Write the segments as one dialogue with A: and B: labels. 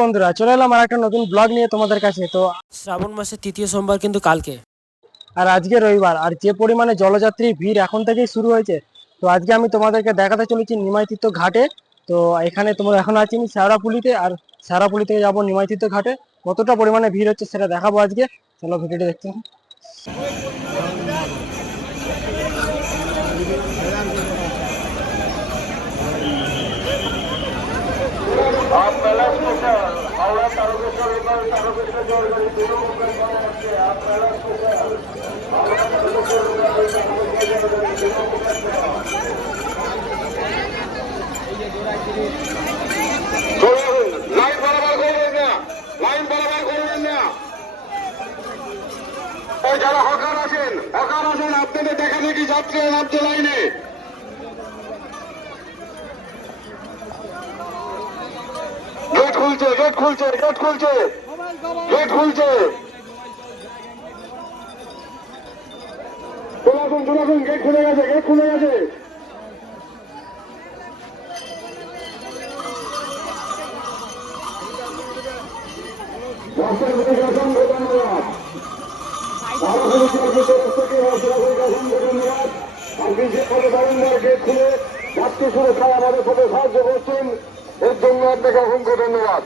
A: বন্ধুরা চলে এলাম আর একটা নতুন ব্লগ নিয়ে তোমাদের কাছে তো
B: শ্রাবণ মাসের তৃতীয় সোমবার কিন্তু কালকে।
A: আর আজকে রবিবার আর যে পরিমাণে জলযাত্রী ভিড় এখন থেকেই শুরু হয়েছে তো আজকে আমি তোমাদেরকে দেখাতে চলেছি নিমাইতীর্থ ঘাটে। তো এখানে তোমরা এখন আছি আমি শ্যাওড়াপুলিতে আর শ্যাওড়াপুলি থেকে যাব নিমাইতীর্থ ঘাটে। কতটা পরিমাণে ভিড় হচ্ছে সেটা দেখাবো আজকে। চলো ভিডিওটি দেখতে
C: লাইন বরাবর করবেন না লাইন বরাবর করবেন না ওই যারা হকার আছেন হকার আছেন আপনাদের দেখা দেখি যাত্রী রাজ্য লাইনে গেট খুলছে গেট খুলছে গেট খুলছে। গেট খুলছে চলে আসুন গেট খুলে গেছে গেট খুলে গেছে খুলে যাত্রী সুরক্ষায় আমাদের সাথে সাহায্য করছেন এর জন্য আপনাকে অসংখ্য ধন্যবাদ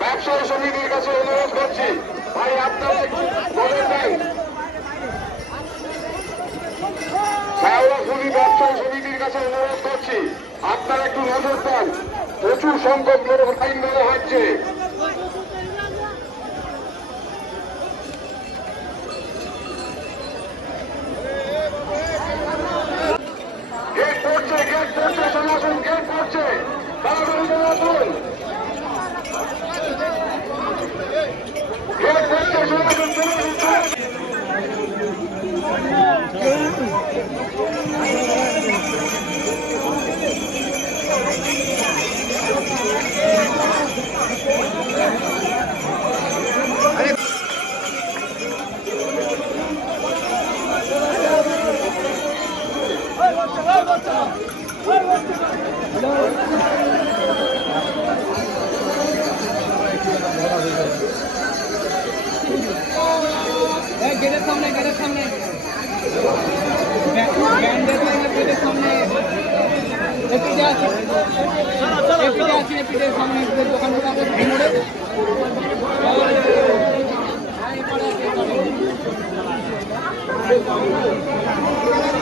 C: ব্যবসায়ী সমিতির কাছে অনুরোধ করছি। ভাই আপনার নজর দেন শেওড়াফুলি ব্যবসায়ী সমিতির কাছে অনুরোধ করছি, আপনারা একটু নজর পান প্রচুর সংখ্যক লোক লাইন দেওয়া হচ্ছে গেট পড়ছে গেট গেটের সামনে গেটের সামনে। গেটের সামনে। এপিটে আছে। এপিটে আছে এপিটের সামনে দোকানগুলো আমরা
D: ঘুমোড়ে Thank you.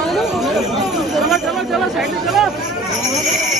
D: चलो चलो चलो साइड में चलो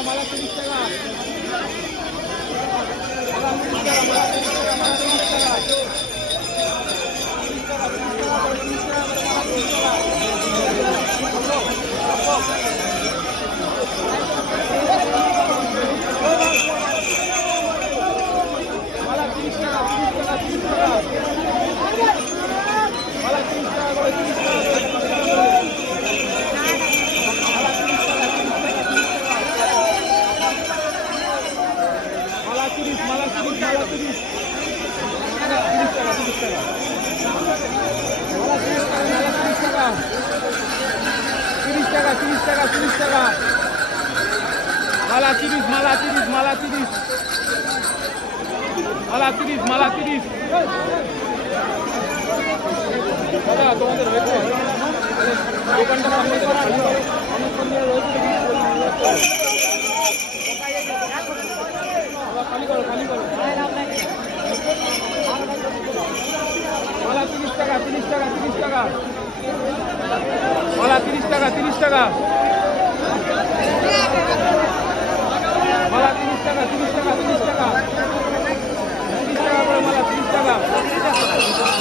D: টাকা মালা তিরিশ মালা তিরিশ মালা তিরিশ তিরিশ টাকা তিরিশ টাকা মালা তিরিশ টাকা মালা তিরিশ টাকা তিরিশ টাকা তিরিশ টাকা তিরিশ টাকা মালা তিরিশ মালা তিরিশ মালা তিরিশ মালা তিরিশ মালা তিরিশ তোমাদের দোকানটা সামনে অনেকক্ষণ ধরে মালা তিরিশ টাকা তিরিশ টাকা তিরিশ টাকা। মালা তিরিশ টাকা তিরিশ টাকা। মালা তিরিশ টাকা তিরিশ টাকা তিরিশ টাকা। তিরিশ টাকা করে মালা তিরিশ টাকা। মালা তিরিশ টাকা তিরিশ টাকা।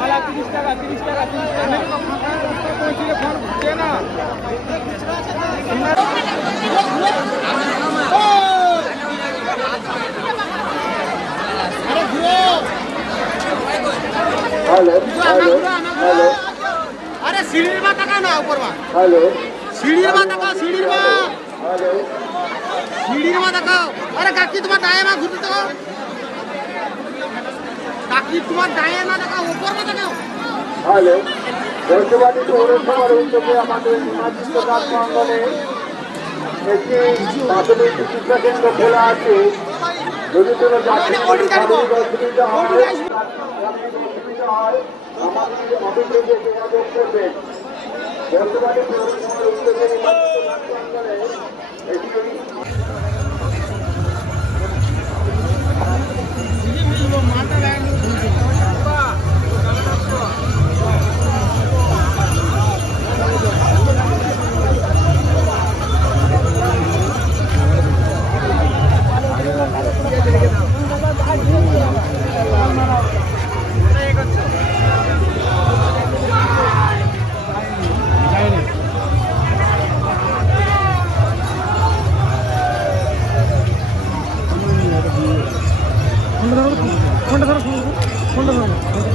D: মালা তিরিশ টাকা তিরিশ টাকা তিরিশ টাকা। না।
C: হ্যালো হ্যালো হ্যালো
D: আরে সিঁড়ির মা টাকা না উপর
C: হ্যালো।
D: সিঁড়ির মা টাকা সিঁড়ির
C: হ্যালো।
D: সিঁড়ির মা টাকা। আরে কাকি তোমার ডায়ে মা ঘুরতে টাকা কাকি তোমার ডায়ে মা টাকা উপর মা টাকা।
C: হ্যালো। বর্তমানে পৌরসভার উদ্যোগে আমাদের নিমাজিত ডাক প্রাঙ্গনে একটি প্রাথমিক চিকিৎসা কেন্দ্র খোলা আছে। যদি কোনো যাত্রীর অসুবিধা হয় অসুবিধা হয় আমাদের অফিসে যোগাযোগ করবেন বর্তমানে পৌরসভার প্রাঙ্গনে একটি கொண்டு போகணும்